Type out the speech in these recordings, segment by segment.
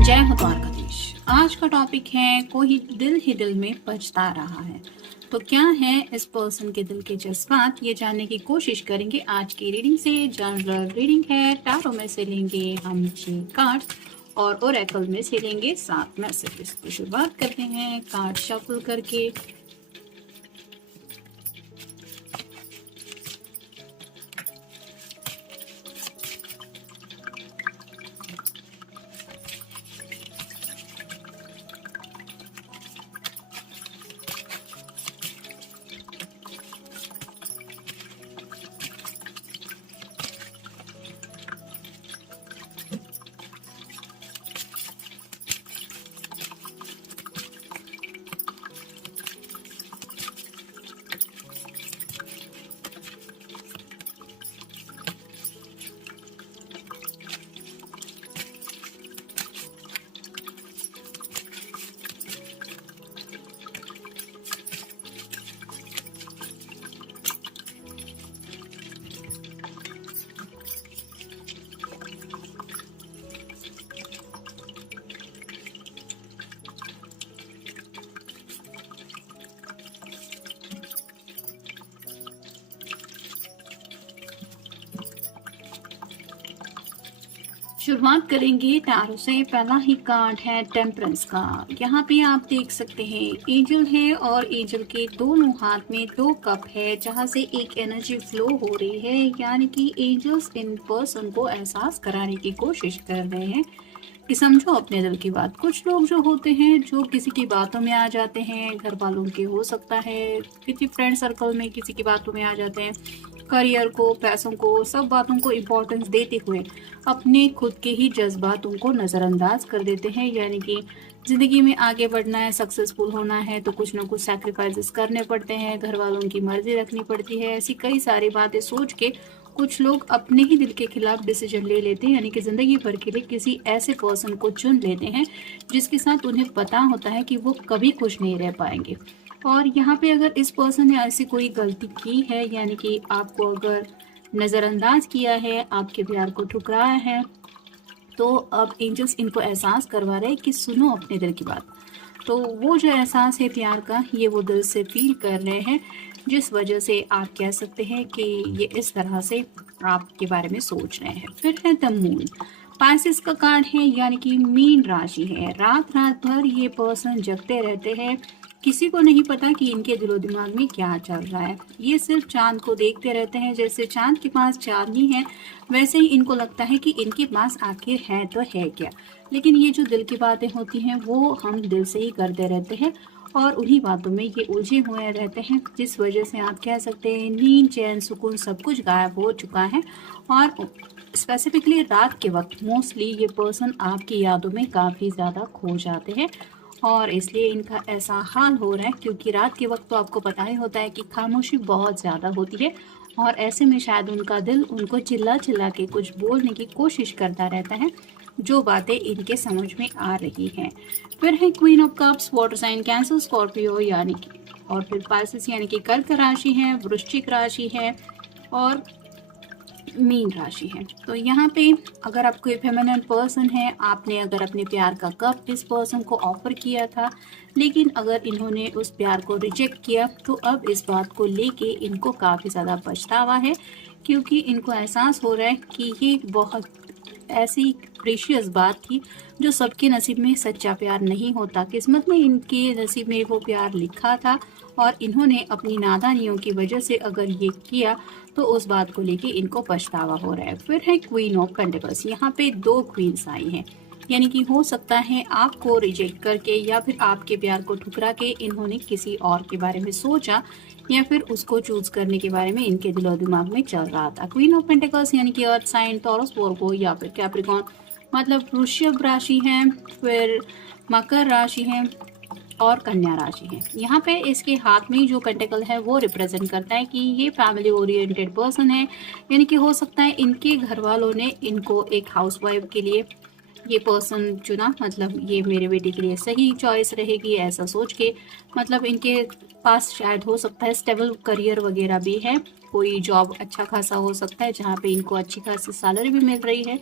जय हो द्वारकाधीश। आज का टॉपिक है कोई दिल ही दिल में पछता रहा है। तो क्या है इस पर्सन के दिल के जज्बात, ये जानने की कोशिश करेंगे आज की रीडिंग से। जनरल रीडिंग है, टैरो में से लेंगे हम 6 कार्ड और ओरेकल में से लेंगे 7 मैसेजेस। तो शुरुआत करते हैं कार्ड शफल करके। शुरुआत करेंगे टैरो से। पहला ही कार्ड है टेम्परेंस का। यहाँ पे आप देख सकते हैं एंजल है और एंजल के दोनों हाथ में 2 कप है, जहाँ से एक एनर्जी फ्लो हो रही है। यानी कि एंजल्स इन पर्सन को एहसास कराने की कोशिश कर रहे हैं कि समझो अपने दिल की बात। कुछ लोग जो होते हैं जो किसी की बातों में आ जाते हैं, घर वालों के हो सकता है, किसी फ्रेंड सर्कल में किसी की बातों में आ जाते हैं, करियर को, पैसों को, सब बातों को इम्पोर्टेंस देते हुए अपने खुद के ही जज्बातों को नज़रअंदाज कर देते हैं। यानी कि ज़िंदगी में आगे बढ़ना है, सक्सेसफुल होना है तो कुछ ना कुछ सैक्रिफाइसेस करने पड़ते हैं, घर वालों की मर्जी रखनी पड़ती है। ऐसी कई सारी बातें सोच के कुछ लोग अपने ही दिल के खिलाफ डिसीजन ले लेते हैं, यानी कि ज़िंदगी भर के लिए किसी ऐसे पर्सन को चुन लेते हैं जिसके साथ उन्हें पता होता है कि वो कभी खुश नहीं रह पाएंगे। और यहाँ पे अगर इस पर्सन ने ऐसी कोई गलती की है, यानी कि आपको अगर नज़रअंदाज किया है, आपके प्यार को ठुकराया है, तो अब एंजल्स इनको एहसास करवा रहे हैं कि सुनो अपने दिल की बात। तो वो जो एहसास है प्यार का, ये वो दिल से फील कर रहे हैं, जिस वजह से आप कह सकते हैं कि ये इस तरह से आपके बारे में सोच रहे हैं। फिर है द मून। पाइसेस का कार्ड है, यानी कि मीन राशि है। रात रात भर ये पर्सन जगते रहते हैं, किसी को नहीं पता कि इनके दिलो दिमाग में क्या चल रहा है। ये सिर्फ चांद को देखते रहते हैं, जैसे चांद के पास चांदनी है वैसे ही इनको लगता है कि इनके पास आखिर है तो है क्या। लेकिन ये जो दिल की बातें होती हैं वो हम दिल से ही करते रहते हैं और उन्हीं बातों में ये उलझे हुए रहते हैं, जिस वजह से आप कह सकते हैं नींद, चैन, सुकून सब कुछ गायब हो चुका है। और स्पेसिफिकली रात के वक्त मोस्टली ये पर्सन आपकी यादों में काफ़ी ज़्यादा खो जाते हैं और इसलिए इनका ऐसा हाल हो रहा है, क्योंकि रात के वक्त तो आपको पता ही होता है कि खामोशी बहुत ज़्यादा होती है और ऐसे में शायद उनका दिल उनको चिल्ला चिल्ला के कुछ बोलने की कोशिश करता रहता है, जो बातें इनके समझ में आ रही हैं। फिर है queen of cups, water sign Cancer, Scorpio यानी कि, और फिर पाइसेस यानी कि कर्क राशि है, वृश्चिक राशि है और मीन राशि है। तो यहाँ पे अगर आप कोई फेमिनिन पर्सन है, आपने अगर अपने प्यार का कप इस पर्सन को ऑफर किया था, लेकिन अगर इन्होंने उस प्यार को रिजेक्ट किया, तो अब इस बात को लेके इनको काफ़ी ज़्यादा पछतावा है, क्योंकि इनको एहसास हो रहा है कि ये बहुत ऐसी प्रीशियस बात थी जो सबके नसीब में सच्चा प्यार नहीं होता। किस्मत में इनके नसीब में वो प्यार लिखा था और इन्होंने अपनी नादानियों की वजह से अगर ये किया तो उस बात को लेके इनको पछतावा हो रहा है। फिर है क्वीन ऑफ पेंटिकल्स। यहाँ पे 2 क्वींस आई हैं, यानी कि हो सकता है आपको रिजेक्ट करके या फिर आपके प्यार को ठुकरा के इन्होंने किसी और के बारे में सोचा या फिर उसको चूज करने के बारे में इनके दिलो दिमाग में चल रहा था। क्वीन ऑफ पेंटिकल्स यानी कि अर्थ साइन, टॉरस, वर्गो या फिर कैप्रिकॉन, मतलब वृषभ राशि है, फिर मकर राशि है और कन्या राशि है। यहाँ पे इसके हाथ में जो पेंटिकल है वो रिप्रेजेंट करता है कि ये फैमिली ओरिएंटेड पर्सन है, यानी कि हो सकता है इनके घर वालों ने इनको एक हाउसवाइफ के लिए ये पर्सन चुना, मतलब ये मेरे बेटे के लिए सही चॉइस रहेगी ऐसा सोच के। मतलब इनके पास शायद हो सकता है स्टेबल करियर वगैरह भी है, कोई जॉब अच्छा खासा हो सकता है जहाँ पे इनको अच्छी खासी सैलरी भी मिल रही है,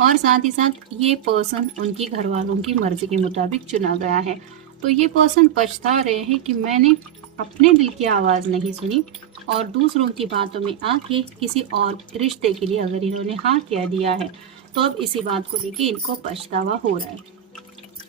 और साथ ही साथ ये पर्सन उनकी घर वालों की मर्जी के मुताबिक चुना गया है। तो ये पर्सन पछता रहे हैं कि मैंने अपने दिल की आवाज़ नहीं सुनी और दूसरों की बातों में आके किसी और रिश्ते के लिए अगर इन्होंने हाँ कह दिया है, तो अब इसी बात को लेके इनको पछतावा हो रहा है।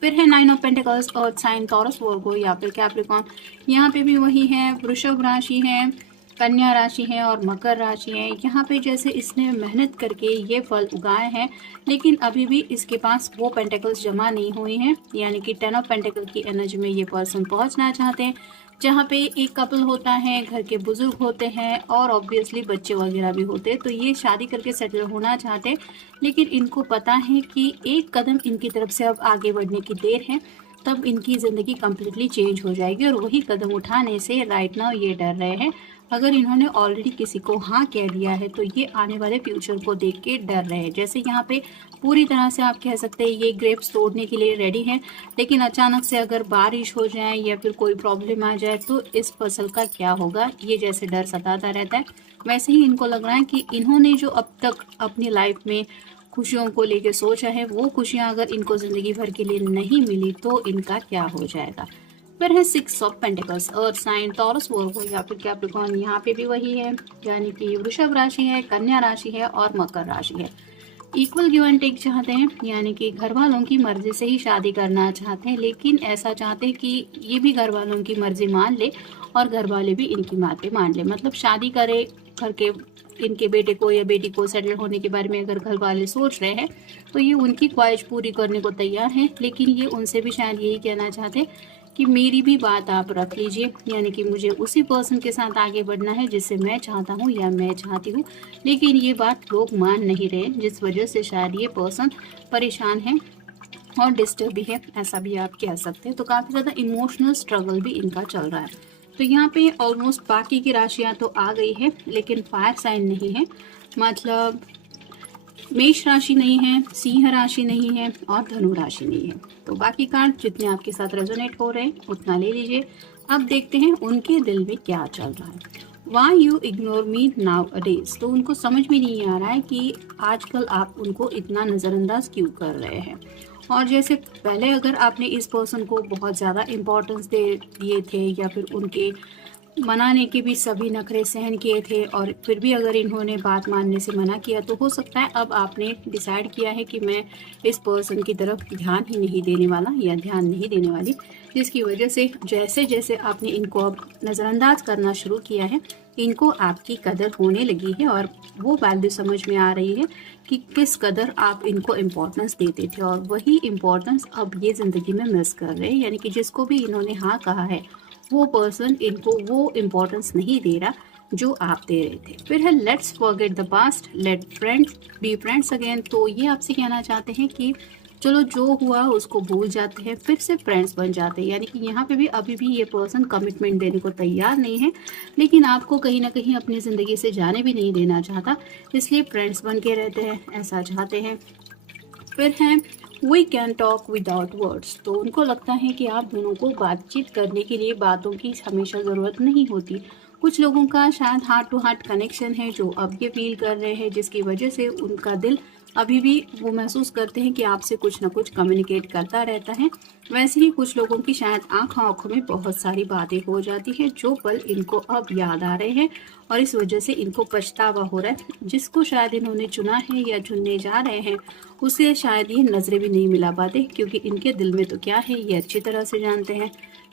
फिर है 9 of pentacles, earth sign, Taurus, Virgo या फिर कैप्रिकॉर्न। यहाँ पे भी वही है, वृषभ राशि है, कन्या राशि है और मकर राशि है। यहाँ पे जैसे इसने मेहनत करके ये फल उगाए हैं, लेकिन अभी भी इसके पास वो पेंटिकल्स जमा नहीं हुए हैं, यानी कि 10 ऑफ पेंटिकल की एनर्जी में ये पर्सन पहुंचना चाहते हैं, जहाँ पे एक कपल होता है, घर के बुजुर्ग होते हैं और ऑब्वियसली बच्चे वगैरह भी होते हैं। तो ये शादी करके सेटल होना चाहते हैं, लेकिन इनको पता है कि एक कदम इनकी तरफ से अब आगे बढ़ने की देर है, तब इनकी ज़िंदगी कम्प्लीटली चेंज हो जाएगी। और वही कदम उठाने से राइट नाउ ये डर रहे हैं। अगर इन्होंने ऑलरेडी किसी को हाँ कह दिया है तो ये आने वाले फ्यूचर को देख के डर रहे हैं। जैसे यहाँ पे पूरी तरह से आप कह सकते हैं ये ग्रेप्स तोड़ने के लिए रेडी हैं, लेकिन अचानक से अगर बारिश हो जाए या फिर कोई प्रॉब्लम आ जाए तो इस फसल का क्या होगा, ये जैसे डर सताता रहता है। वैसे ही इनको लग रहा है कि इन्होंने जो अब तक अपनी लाइफ में खुशियों को लेके सोचा है, वो खुशियाँ अगर इनको ज़िंदगी भर के लिए नहीं मिली तो इनका क्या हो जाएगा। फिर है 6 of pentacles, earth sign, Taurus, Virgo या फिर कैप्रिकॉर्न। यहाँ पे भी वही है, यानी कि वृषभ राशि है, कन्या राशि है और मकर राशि है। इक्वल गिव एंड टेक चाहते हैं, यानी कि घर वालों की मर्जी से ही शादी करना चाहते हैं, लेकिन ऐसा चाहते हैं कि ये भी घर वालों की मर्जी मान ले और घर वाले भी इनकी बातें मान ले। मतलब शादी करे करके इनके बेटे को या बेटी को सेटल होने के बारे में अगर घर वाले सोच रहे हैं तो ये उनकी ख्वाहिश पूरी करने को तैयार हैं, लेकिन ये उनसे भी शायद यही कहना चाहते हैं कि मेरी भी बात आप रख लीजिए, यानी कि मुझे उसी पर्सन के साथ आगे बढ़ना है जिससे मैं चाहता हूँ या मैं चाहती हूँ, लेकिन ये बात लोग मान नहीं रहे, जिस वजह से शायद ये पर्सन परेशान है और डिस्टर्ब भी है, ऐसा भी आप कह सकते हैं। तो काफ़ी ज़्यादा इमोशनल स्ट्रगल भी इनका चल रहा है। तो यहाँ पे ऑलमोस्ट बाकी की राशियाँ तो आ गई है, लेकिन फायर साइन नहीं है, मतलब मेष राशि नहीं है, सिंह राशि नहीं है और धनु राशि नहीं है। तो बाकी कार्ड जितने आपके साथ रेजोनेट हो रहे हैं उतना ले लीजिए। अब देखते हैं उनके दिल में क्या चल रहा है। Why you ignore me now अडेज। तो उनको समझ में नहीं आ रहा है कि आजकल आप उनको इतना नज़रअंदाज क्यों कर रहे हैं। और जैसे पहले अगर आपने इस पर्सन को बहुत ज़्यादा इम्पोर्टेंस दे दिए थे या फिर उनके मनाने के भी सभी नखरे सहन किए थे और फिर भी अगर इन्होंने बात मानने से मना किया, तो हो सकता है अब आपने डिसाइड किया है कि मैं इस पर्सन की तरफ ध्यान ही नहीं देने वाला या ध्यान नहीं देने वाली, जिसकी वजह से जैसे जैसे आपने इनको अब नज़रअंदाज करना शुरू किया है, इनको आपकी कदर होने लगी है और वो वैल्यू समझ में आ रही है कि किस कदर आप इनको इम्पोर्टेंस देते थे, और वही इम्पोर्टेंस अब ये ज़िंदगी में मिस कर रहे हैं। यानी कि जिसको भी इन्होंने हाँ कहा है वो पर्सन इनको वो इम्पोर्टेंस नहीं दे रहा जो आप दे रहे थे। फिर है let's forget the past, let friends be friends again. तो ये आपसे कहना चाहते हैं कि चलो जो हुआ उसको भूल जाते हैं, फिर से फ्रेंड्स बन जाते हैं। यानी कि यहाँ पे भी अभी भी ये पर्सन कमिटमेंट देने को तैयार नहीं है, लेकिन आपको कहीं ना कहीं अपनी ज़िंदगी से जाने भी नहीं देना चाहता, इसलिए फ्रेंड्स बन के रहते हैं, ऐसा चाहते हैं। फिर हैं we can talk without words. तो उनको लगता है कि आप दोनों को बातचीत करने के लिए बातों की हमेशा ज़रूरत नहीं होती। कुछ लोगों का शायद हार्ट टू हार्ट कनेक्शन है जो अब ये फील कर रहे हैं, जिसकी वजह से उनका दिल अभी भी वो महसूस करते हैं कि आपसे कुछ ना कुछ कम्युनिकेट करता रहता है। वैसे ही कुछ लोगों की शायद आंखों में बहुत सारी बातें हो जाती है जो पल इनको अब याद आ रहे हैं और इस वजह से इनको पछतावा हो रहा है। जिसको शायद इन्होंने चुना है या चुनने जा रहे हैं उसे शायद ये नज़रें भी नहीं मिला पाते, क्योंकि इनके दिल में तो क्या है ये अच्छी तरह से जानते हैं।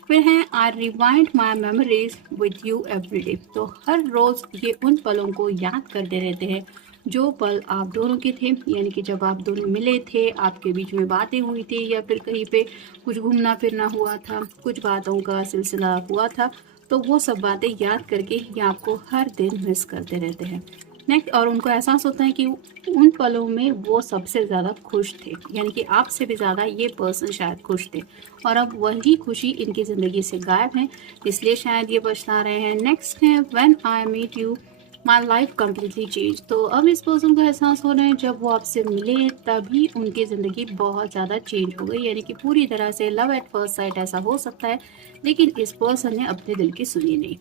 फिर हैं I rewind my memories with you every day. तो हर रोज़ ये उन पलों को याद करते रहते हैं जो पल आप दोनों के थे, यानी कि जब आप दोनों मिले थे, आपके बीच में बातें हुई थी या फिर कहीं पे कुछ घूमना फिरना हुआ था, कुछ बातों का सिलसिला हुआ था, तो वो सब बातें याद करके ये आपको हर दिन मिस करते रहते हैं। नेक्स्ट, और उनको एहसास होता है कि उन पलों में वो सबसे ज़्यादा खुश थे, यानी कि आपसे भी ज़्यादा ये पर्सन शायद खुश थे, और अब वही खुशी इनकी ज़िंदगी से गायब है, इसलिए शायद ये पछता रहे हैं। नेक्स्ट है when I meet you my life completely change. तो अब इस पर्सन को एहसास हो रहा है जब वो आपसे मिले तभी उनकी ज़िंदगी बहुत ज़्यादा चेंज हो गई, यानी कि पूरी तरह से लव एट फर्स्ट साइट ऐसा हो सकता है, लेकिन इस पर्सन ने अपने दिल की सुनी नहीं।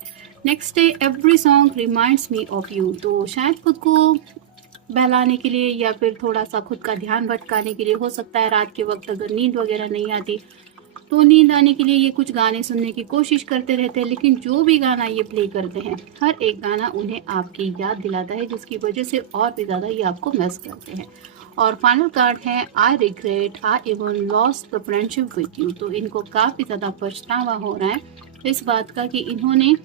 Next day every song reminds me of you. तो शायद खुद को बहलाने के लिए या फिर थोड़ा सा खुद का ध्यान भटकाने के लिए हो सकता है, रात के वक्त अगर नींद वगैरह नहीं आती तो नींद आने के लिए ये कुछ गाने सुनने की कोशिश करते रहते हैं, लेकिन जो भी गाना ये प्ले करते हैं हर एक गाना उन्हें आपकी याद दिलाता है, जिसकी वजह से और भी ज़्यादा ये आपको मिस करते हैं। और फाइनल कार्ड है I regret I even lost the friendship with you. तो इनको काफ़ी ज़्यादा पछतावा हो रहा है इस बात का कि इन्होंने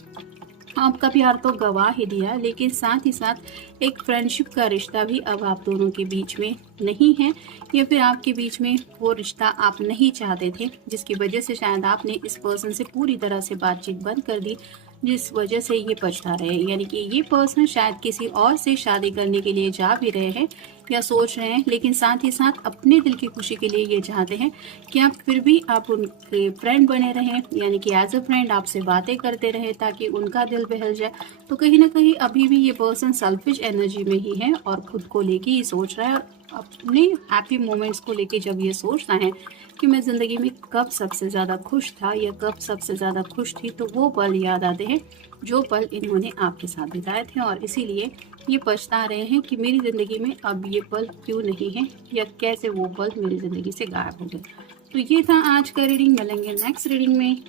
आपका प्यार तो गवा ही दिया, लेकिन साथ ही साथ एक फ्रेंडशिप का रिश्ता भी अब आप दोनों के बीच में नहीं है, या फिर आपके बीच में वो रिश्ता आप नहीं चाहते थे, जिसकी वजह से शायद आपने इस पर्सन से पूरी तरह से बातचीत बंद कर दी, जिस वजह से ये पछता रहे हैं। यानी कि ये पर्सन शायद किसी और से शादी करने के लिए जा भी रहे हैं या सोच रहे हैं, लेकिन साथ ही साथ अपने दिल की खुशी के लिए ये चाहते हैं कि आप फिर भी आप उनके फ्रेंड बने रहें, यानी कि एज अ फ्रेंड आपसे बातें करते रहें ताकि उनका दिल बहल जाए। तो कहीं ना कहीं अभी भी ये पर्सन सेल्फिश एनर्जी में ही है और खुद को लेके ही सोच रहा है, अपने हैप्पी मोमेंट्स को लेके जब ये सोचता है कि मैं ज़िंदगी में कब सबसे ज़्यादा खुश था या कब सबसे ज़्यादा खुश थी, तो वो पल याद आते हैं जो पल इन्होंने आपके साथ बिताए थे, और इसीलिए ये पछता रहे हैं कि मेरी ज़िंदगी में अब ये पल क्यों नहीं है या कैसे वो पल मेरी ज़िंदगी से गायब हो गए। तो ये था आज का रीडिंग। मिलेंगे नेक्स्ट रीडिंग में।